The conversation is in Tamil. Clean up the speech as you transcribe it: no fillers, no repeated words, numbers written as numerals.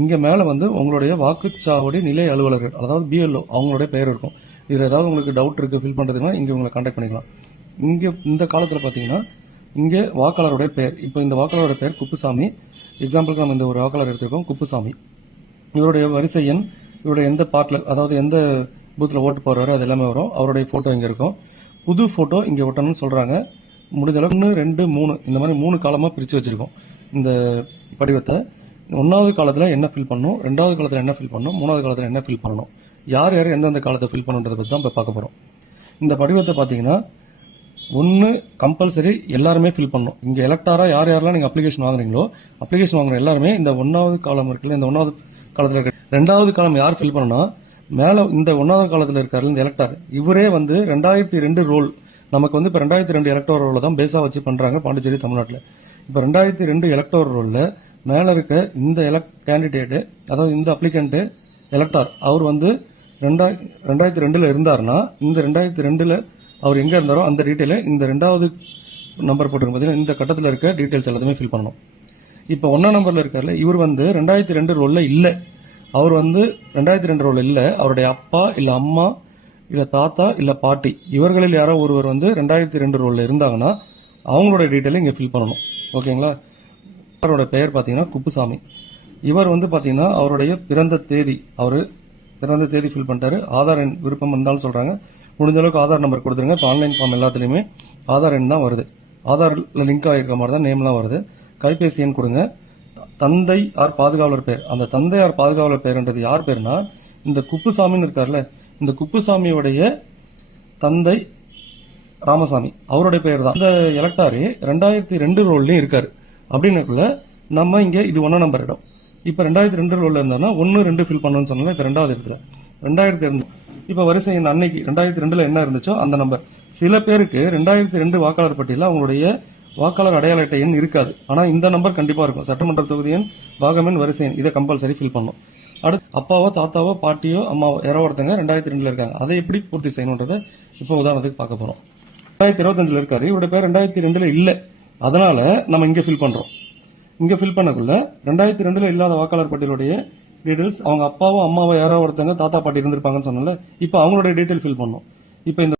இங்கே மேலே வந்து உங்களுடைய வாக்குச்சாவடி நிலை அலுவலர்கள், அதாவது பிஎல்ஓ, அவங்களுடைய பெயர் இருக்கும். இதில் ஏதாவது உங்களுக்கு டவுட் இருக்குது ஃபில் பண்ணுறதுன்னா இங்கே உங்களை கான்டாக்ட் பண்ணிக்கலாம். இங்கே இந்த காலத்தில் பார்த்தீங்கன்னா இங்கே வாக்காளருடைய பெயர், இப்போ இந்த வாக்காளருடைய பெயர் குப்புசாமி. எக்ஸாம்பிளுக்கு நம்ம இந்த ஒரு வாக்காளர் எடுத்துருக்கோம், குப்புசாமி. இவருடைய வரிசை எண், இவருடைய எந்த பார்ட்டில், அதாவது எந்த பூத்தில் ஓட்டு போடுறாரு அது எல்லாமே வரும். அவருடைய ஃபோட்டோ இங்கே இருக்கும். புது ஃபோட்டோ இங்கே ஒட்டணும்னு சொல்கிறாங்க. முடிஞ்ச அளவுக்கு 1, 2, 3 இந்த மாதிரி 3 காலமாக பிரித்து வச்சுருக்கோம். இந்த படிவத்தை 1வது காலத்தில் என்ன ஃபில் பண்ணணும், 2வது காலத்தில் என்ன ஃபில் பண்ணணும், 3வது காலத்தில் என்ன ஃபில் பண்ணணும், யார் யார் எந்தெந்த காலத்தை ஃபில் பண்ணுன்றதை பற்றி தான் இப்போ பார்க்க போகிறோம். இந்த படிவத்தை பார்த்தீங்கன்னா 1 கம்பல்சரி எல்லாருமே ஃபில் பண்ணணும். இங்கே எலக்டாராக யார் யாரெல்லாம் நீங்கள் அப்ளிகேஷன் வாங்குறீங்களோ, அப்ளிகேஷன் வாங்குற எல்லாருமே இந்த 1வது காலம் இருக்குல்ல, இந்த 1வது காலத்தில் இருக்க 2வது காலம் யார் ஃபில் பண்ணணும்னா, மேலே இந்த 1வது காலத்தில் இருக்காரு இந்த எலக்டார், இவரே வந்து 2002 ரோல், நமக்கு வந்து இப்போ 2002 எலக்டோர் ரோலில் தான் பேஸாக வச்சு பண்ணுறாங்க பாண்டிச்சேரி தமிழ்நாட்டில். இப்போ 2002 எலக்டோர் ரோலில் மேலே இருக்க இந்த கேண்டிடேட்டு, அதாவது இந்த அப்ளிகண்ட்டு எலக்டார், அவர் வந்து 2002 இருந்தார்னா இந்த 2002 அவர் எங்கே இருந்தாரோ அந்த டீட்டெயிலை இந்த 2வது நம்பர் போட்டுருக்கு பார்த்தீங்கன்னா இந்த கட்டத்தில் இருக்க டீட்டெயில்ஸ் எல்லாத்தையுமே ஃபில் பண்ணணும். இப்போ 1ஆம் நம்பரில் இருக்கார்ல, இவர் வந்து 2002 ரோலில் இல்லை. அவர் வந்து 2002 ரோலில் இல்லை. அவருடைய அப்பா இல்லை அம்மா இல்லை தாத்தா இல்லை பாட்டி, இவர்களில் யாரோ ஒருவர் வந்து 2002 ரோலில் இருந்தாங்கன்னா அவங்களோட டீட்டெயிலை இங்கே ஃபில் பண்ணணும். ஓகேங்களா? அவரோட பெயர் பார்த்தீங்கன்னா குப்புசாமி. இவர் வந்து பார்த்தீங்கன்னா அவருடைய பிறந்த தேதி, அவர் பிறந்த தேதி ஃபில் பண்ணிட்டாரு. ஆதார் எண் விருப்பம் இருந்தாலும் சொல்கிறாங்க. முடிஞ்ச அளவுக்கு ஆதார் நம்பர் கொடுத்துருங்க. இப்போ ஆன்லைன் ஃபார்ம் எல்லாத்துலேயுமே ஆதார் எண் தான் வருது. ஆதாரில் லிங்க் ஆகிருக்க மாதிரி தான் நேம்லாம் வருது. கைபேசி எண் கொடுங்க. தந்தை ஆர் பாதுகாவலர் பேர், அந்த தந்தை ஆர் பாதுகாவலர் பேருன்றது யார் பேருனா இந்த குப்புசாமின்னு இருக்கார்ல, இந்த குப்புசாமியோடைய தந்தை ராமசாமி, அவருடைய பெயர் தான். இந்த எலக்டாரு 2002 ரோல்லையும் இருக்காரு. அப்படின்னக்குள்ள நம்ம இங்கே இது 1ஆம் நம்பர் இடம். இப்போ 2002 ரோலில் இருந்தாருன்னா 1, 2 ஃபில் பண்ணணும்னு சொன்னாங்க. இப்போ 2வது எடுத்துரும் 2002. இப்போ வரிசை எண் அன்னைக்கு 2002 என்ன இருந்துச்சோ அந்த நம்பர். சில பேருக்கு 2002 வாக்காளர் பட்டியலில் அவங்களுடைய வாக்காளர் அடையாள அட்டை எண் இருக்காது. ஆனால் இந்த நம்பர் கண்டிப்பாக இருக்கும். சட்டமன்ற தொகுதி எண், பாகமெண், வரிசை எண், இதை கம்பல்சரி ஃபில் பண்ணணும். அடுத்து அப்பாவோ தாத்தாவோ பாட்டியோ அம்மாவோ யாரோ ஒருத்தங்க 2002 இருக்காங்க, அதை எப்படி பூர்த்தி செய்யணுன்றதை இப்போ உதாரணத்துக்கு பார்க்க போகிறோம். 2025 இருக்காரு, இவருடைய பேர் 2002 இல்லை. அதனால நம்ம இங்கே ஃபில் பண்ணுறோம். இங்கே ஃபில் பண்ணக்குள்ள 2002 இல்லாத வாக்காளர் பட்டியலுடைய டீடைல்ஸ், அவங்க அப்பாவோ அம்மாவோ யாரோ ஒருத்தங்க தாத்தா பாட்டி இருந்திருப்பாங்கன்னு சொன்னால இப்போ அவங்களுடைய டீட்டெயில் ஃபில் பண்ணணும். இப்போ இந்த